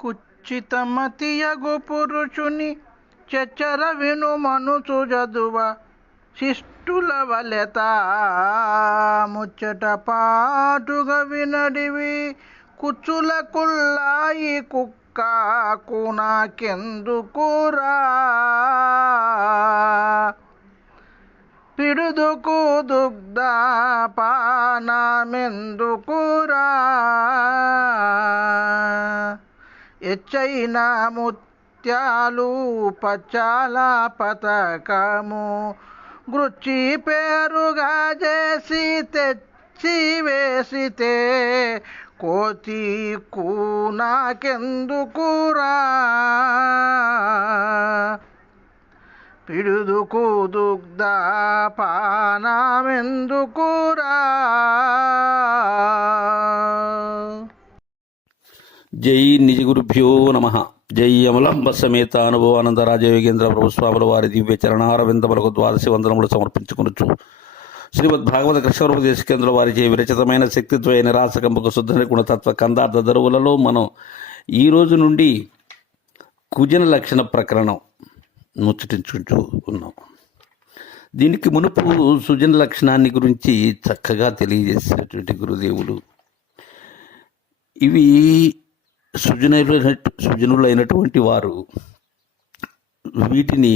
కుచితమతియగు పురుషుని చచ్చర విను మనుచు జదువ శిష్టుల వలెత ముచ్చట పాటుగా వినడివి. కుచ్చుల కుల్లాయి కుక్క కునాకెందుకురా పిడుదుకు దుగ్ధ పానమెందుకురా ఎచ్చైన ముత్యాలు పచ్చాల పతకము. గృచ్చి పేరుగా చేసి తెచ్చి వేసితే కోతి కూనాకెందుకురా పిడుదుకు దుగ్ధ పానమెందుకురా జై నిజ గురుభ్యో నమ. జై అమలంబ సమేత అనుభవానంద రాజయోగేంద్ర ప్రభుస్వాముల వారి దివ్య చరణారవిందములకు ద్వాదశి వందనములు సమర్పించుకునొచ్చు శ్రీమద్ భాగవత కృష్ణోపదేశ కేంద్రం వారి చే విరచితమైన శక్తిద్వయ నిరాశకంపక శుద్ధ గుణతత్వ కందార్థ దరువులలో మనం ఈ రోజు నుండి కుజన లక్షణ ప్రకరణం ముచ్చటించుకుంటూ ఉన్నాం. దీనికి మునుపు సుజన లక్షణాన్ని గురించి చక్కగా తెలియజేసినటువంటి గురుదేవులు. ఇవి సృజనులైన సృజనులైనటువంటి వారు వీటిని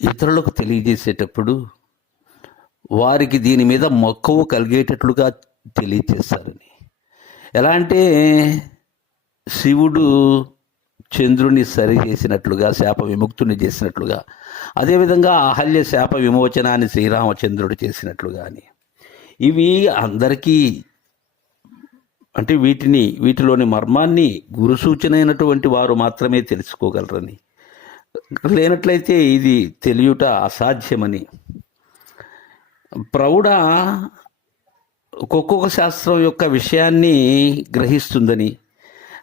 ఇతరులకు తెలియజేసేటప్పుడు వారికి దీని మీద మక్కువ కలిగేటట్లుగా తెలియజేస్తారని ఎలా అంటే శివుడు చంద్రుని సరి చేసినట్లుగా శాప విముక్తుని చేసినట్లుగా అదేవిధంగా అహల్య శాప విమోచనాన్ని శ్రీరామచంద్రుడు చేసినట్లుగా అని. ఇవి అందరికీ అంటే వీటిని వీటిలోని మర్మాన్ని గురు సూచన అయినటువంటి వారు మాత్రమే తెలుసుకోగలరని. లేనట్లయితే ఇది తెలియుట అసాధ్యమని. ప్రౌఢ ఒక్కొక్క శాస్త్రం యొక్క విషయాన్ని గ్రహిస్తుందని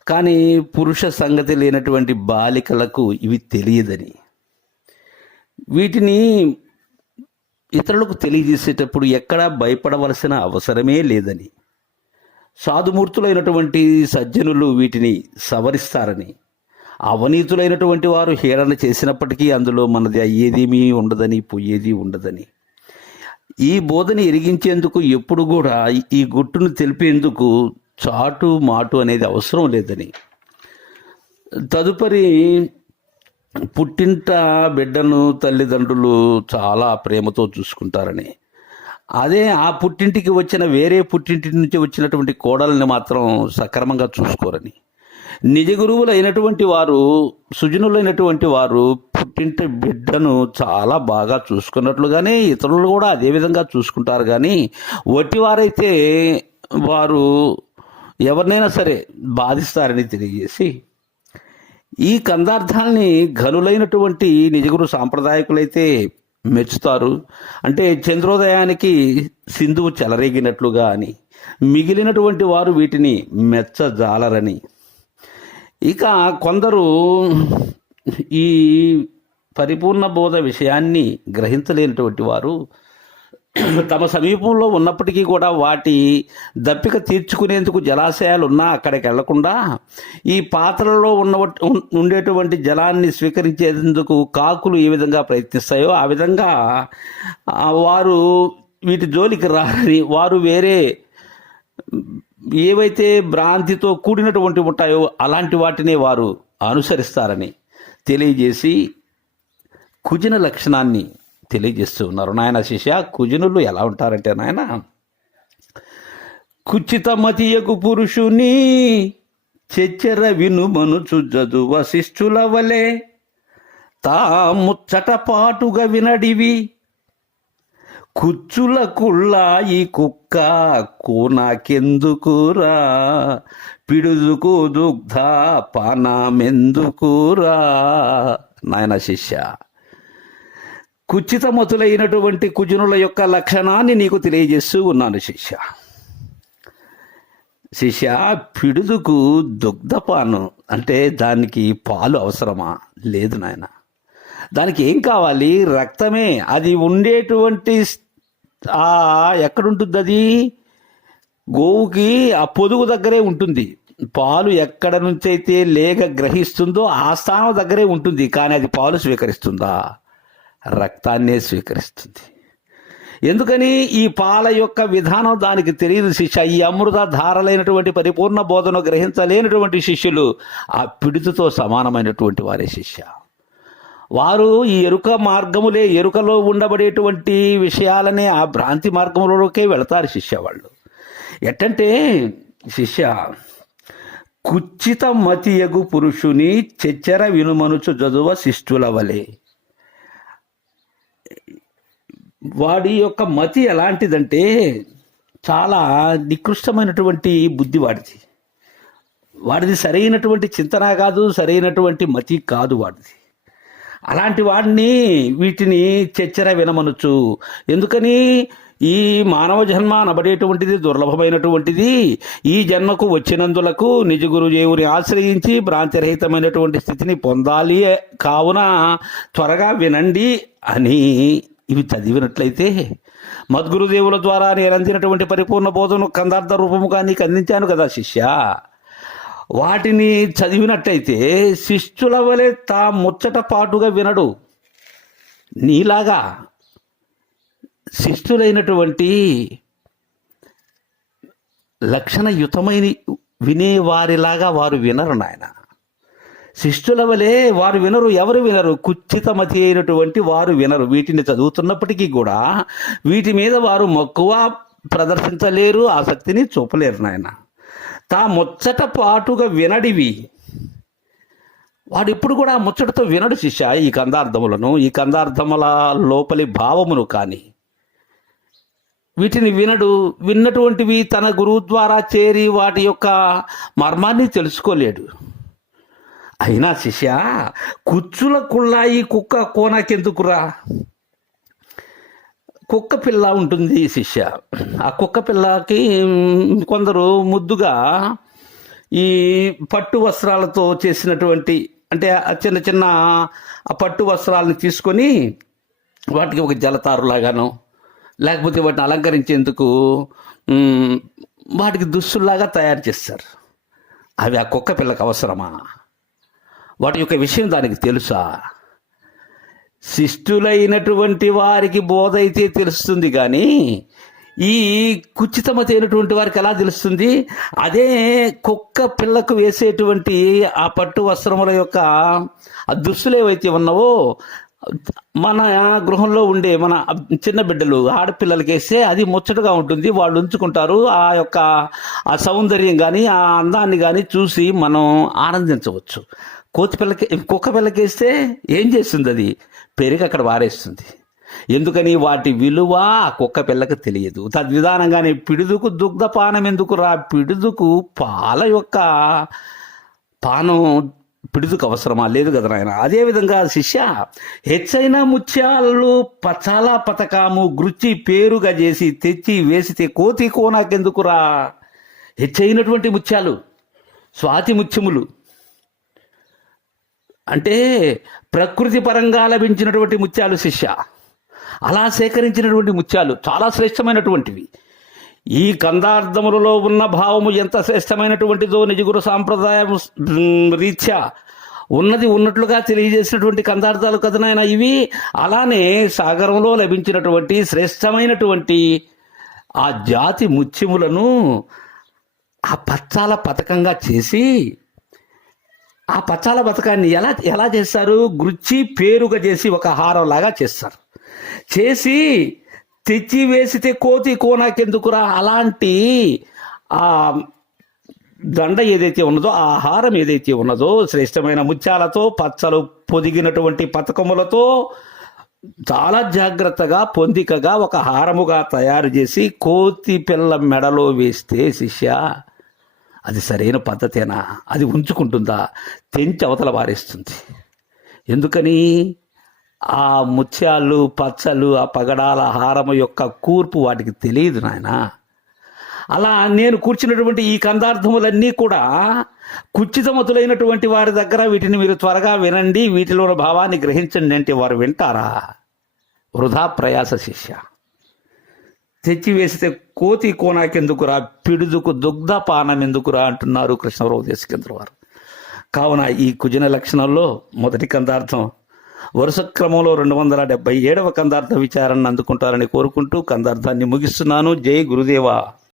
కానీ పురుష సంగతి లేనటువంటి బాలికలకు ఇవి తెలియదని. వీటిని ఇతరులకు తెలియజేసేటప్పుడు ఎక్కడా భయపడవలసిన అవసరమే లేదని. సాధుమూర్తులైనటువంటి సజ్జనులు వీటిని సవరిస్తారని. అవనీతులైనటువంటి వారు హేళన చేసినప్పటికీ అందులో మనది అయ్యేదేమీ ఉండదని పోయేది ఉండదని. ఈ బోధని ఎరిగించేందుకు ఎప్పుడు కూడా ఈ గుట్టును తెలిపేందుకు చాటు మాటు అనేది అవసరం లేదని. తదుపరి పుట్టింట బిడ్డను తల్లిదండ్రులు చాలా ప్రేమతో చూసుకుంటారని. అదే ఆ పుట్టింటికి వచ్చిన వేరే పుట్టింటి నుంచి వచ్చినటువంటి కోడల్ని మాత్రం సక్రమంగా చూసుకోరని. నిజ గురువులు అయినటువంటి వారు సుజనులైనటువంటి వారు పుట్టింటి బిడ్డను చాలా బాగా చూసుకున్నట్లుగానే ఇతరులు కూడా అదే విధంగా చూసుకుంటారు కానీ వట్టివారైతే వారు ఎవరినైనా సరే బాధిస్తారని తెలియజేసి ఈ కందార్థాల్ని ఘనులైనటువంటి నిజగురు సాంప్రదాయకులైతే మెచ్చుతారు. అంటే చంద్రోదయానికి సింధువు చెలరేగినట్లుగా అని. మిగిలినటువంటి వారు వీటిని మెచ్చజాలరని. ఇక కొందరు ఈ పరిపూర్ణ బోధ విషయాన్ని గ్రహించలేనటువంటి వారు తమ సమీపంలో ఉన్నప్పటికీ కూడా వాటి దప్పిక తీర్చుకునేందుకు జలాశయాలు ఉన్నా అక్కడికి వెళ్ళకుండా ఈ పాత్రలో ఉన్న ఉండేటువంటి జలాన్ని స్వీకరించేందుకు కాకులు ఏ విధంగా ప్రయత్నిస్తాయో ఆ విధంగా వారు వీటి జోలికి రారని వారు వేరే ఏవైతే భ్రాంతితో కూడినటువంటి ఉంటాయో అలాంటి వాటినే వారు అనుసరిస్తారని తెలియజేసి కుజిన లక్షణాన్ని తెలియజేస్తూ ఉన్నారు. నాయన శిష్య కుజనులు ఎలా ఉంటారంటే నాయన కుచితమతియకు పురుషుని చెచ్చెర విను మనుచు వశిష్ఠుల వలె. తా ముచ్చట పాటుగా వినడివి. కుచ్చుల కుళ్ళాయి కుక్క కూనాకెందుకురా? పిడుదుకు దుగ్ధ పానమెందుకురా? నాయన శిష్య కుచితమతులైనటువంటి కుజునుల యొక్క లక్షణాన్ని నీకు తెలియజేస్తూ ఉన్నాను శిష్య. శిష్య పిడుదుకు దుగ్ధపాను అంటే దానికి పాలు అవసరమా? లేదు నాయన. దానికి ఏం కావాలి? రక్తమే. అది ఉండేటువంటి ఎక్కడుంటుంది అది గోవుకి ఆ పొదుగు దగ్గరే ఉంటుంది. పాలు ఎక్కడ నుంచి అయితే లేక గ్రహిస్తుందో ఆ స్థానం దగ్గరే ఉంటుంది. కానీ అది పాలు స్వీకరిస్తుందా? రక్తాన్నే స్వీకరిస్తుంది. ఎందుకని ఈ పాల యొక్క విధానం దానికి తెలియదు శిష్య. ఈ అమృత ధారలైనటువంటి పరిపూర్ణ బోధన గ్రహించలేనటువంటి శిష్యులు ఆ పిడుతుతో సమానమైనటువంటి వారే శిష్య. వారు ఈ ఎరుక మార్గములే ఎరుకలో ఉండబడేటువంటి విషయాలనే ఆ భ్రాంతి మార్గంలోకే వెళతారు శిష్య వాళ్ళు. ఎట్టంటే శిష్య కుచ్చిత మతియగు పురుషుని చెచ్చర వినుమనుచు జదువ శిష్టుల వలె. వాడి యొక్క మతి ఎలాంటిదంటే చాలా నికృష్టమైనటువంటి బుద్ధి వాడిది. వాడిది సరైనటువంటి చింతన కాదు సరైనటువంటి మతి కాదు వాడిది. అలాంటి వాడిని వీటిని చచ్చర వినమనొచ్చు. ఎందుకని? ఈ మానవ జన్మ అనబడేటువంటిది దుర్లభమైనటువంటిది. ఈ జన్మకు వచ్చినందులకు నిజ గురుదేవుని ఆశ్రయించి భ్రాంతిరహితమైనటువంటి స్థితిని పొందాలి. కావున త్వరగా వినండి అని ఇవి చదివినట్లయితే మద్గురుదేవుల ద్వారా నేను అందినటువంటి పరిపూర్ణ బోధను కందార్థ రూపముగా నీకు అందించాను కదా శిష్య. వాటిని చదివినట్టయితే శిష్యుల వలె తా ముచ్చట పాటుగా వినడు. నీలాగా శిష్యులైనటువంటి లక్షణయుతమైన వినేవారిలాగా వారు వినరు నాయన. శిష్యుల వలె వారు వినరు ఎవరు వినరు? కుచ్చితమతి అయినటువంటి వారు వినరు. వీటిని చదువుతున్నప్పటికీ కూడా వీటి మీద వారు మక్కువ ప్రదర్శించలేరు ఆసక్తిని చూపలేరు నాయన. తా ముచ్చట పాటుగా వినడివి. వాడు ఇప్పుడు కూడా ఆ ముచ్చటతో వినడు శిష్య ఈ కందార్థములను. ఈ కందార్థముల లోపలి భావమును కానీ. వీటిని వినడు. విన్నటువంటివి తన గురువు ద్వారా చేరి వాటి యొక్క మర్మాన్ని తెలుసుకోలేడు. అయినా శిష్య కుచ్చుల కుళ్ళాయి కుక్క కోనాకెందుకురా? కుక్క పిల్ల ఉంటుంది శిష్య. ఆ కుక్క పిల్లకి కొందరు ముద్దుగా ఈ పట్టు వస్త్రాలతో చేసినటువంటి అంటే చిన్న చిన్న ఆ పట్టు వస్త్రాలను తీసుకొని వాటికి ఒక జలతారులాగాను లేకపోతే వాటిని అలంకరించేందుకు వాటికి దుస్తుల్లాగా తయారు చేస్తారు. అవి ఆ కుక్క పిల్లకి అవసరమా? వాటి యొక్క విషయం దానికి తెలుసా? శిష్టులైనటువంటి వారికి బోధ అయితే తెలుస్తుంది కానీ ఈ కుచితమతి అయినటువంటి వారికి ఎలా తెలుస్తుంది? అదే కుక్క పిల్లకు వేసేటువంటి ఆ పట్టు వస్త్రముల యొక్క ఆ దుస్తులు ఏవైతే ఉన్నావో మన గృహంలో ఉండే మన చిన్న బిడ్డలు ఆడపిల్లలకి వేస్తే అది ముచ్చటగా ఉంటుంది. వాళ్ళు ఉంచుకుంటారు. ఆ యొక్క ఆ సౌందర్యం కానీ ఆ అందాన్ని కానీ చూసి మనం ఆనందించవచ్చు. కోతి పిల్లకి కుక్క పిల్లకేస్తే ఏం చేస్తుంది అది? పెరిగి అక్కడ వారేస్తుంది. ఎందుకని వాటి విలువ ఆ కుక్క పిల్లకి తెలియదు. తద్విధానంగానే పిడుదుకు దుగ్ధపానం ఎందుకు రా? పిడుదుకు పాల యొక్క పానం పిడుదుకు అవసరమా? లేదు కదా నాయన? అదేవిధంగా శిష్య హెచ్చైన ముత్యాలు పచాలా పథకాము గృచి పేరుగా చేసి తెచ్చి వేసితే కోతి కోనాకెందుకురా? హెచ్చైనటువంటి ముత్యాలు స్వాతి ముత్యములు. అంటే ప్రకృతి పరంగా లభించినటువంటి ముత్యాలు శిష్య. అలా సేకరించినటువంటి ముత్యాలు చాలా శ్రేష్టమైనటువంటివి. ఈ కందార్థములలో ఉన్న భావము ఎంత శ్రేష్టమైనటువంటిదో నిజగురు సాంప్రదాయం రీత్యా ఉన్నది ఉన్నట్లుగా తెలియజేసినటువంటి కందార్థాలు కదా ఇవి? అలానే సాగరంలో లభించినటువంటి శ్రేష్టమైనటువంటి ఆ జాతి ముత్యములను ఆ పచ్చాల పథకంగా చేసి ఆ పచ్చాల బతకాన్ని ఎలా ఎలా చేస్తారు? గుచ్చి పేరుగా చేసి ఒక హారం లాగా చేస్తారు. చేసి తెచ్చి వేసితే కోతి కోనాకెందుకురా? అలాంటి ఆ దండ ఏదైతే ఉన్నదో ఆ ఆహారం ఏదైతే ఉన్నదో శ్రేష్టమైన ముత్యాలతో పచ్చలు పొదిగినటువంటి పథకములతో చాలా జాగ్రత్తగా పొందికగా ఒక హారముగా తయారు చేసి కోతి పిల్ల మెడలో వేస్తే శిష్య అది సరైన పద్ధతేనా? అది ఉంచుకుంటుందా? తెంచి అవతల వారేస్తుంది. ఎందుకని? ఆ ముత్యాలు పచ్చలు ఆ పగడాల హారము యొక్క కూర్పు వాటికి తెలియదు నాయన. అలా నేను కూర్చున్నటువంటి ఈ కందార్థములన్నీ కూడా కుచితమతులైనటువంటి వారి దగ్గర వీటిని మీరు త్వరగా వినండి వీటిలోని భావాన్ని గ్రహించండి అంటే వారు వింటారా? వృధా ప్రయాస శిష్య. తెచ్చి వేస్తే కోతి కోనాకెందుకురా? పిడుదుకు దుగ్ధ ఎందుకురా అంటున్నారు కృష్ణరావు దేశకేంద్ర వారు కావున ఈ కుజన లక్షణంలో మొదటి కందార్థం. వరుస క్రమంలో రెండు వందల డెబ్బై ఏడవ కందార్థ విచారణ అందుకుంటారని కోరుకుంటూ కందార్థాన్ని ముగిస్తున్నాను. జై గురుదేవా.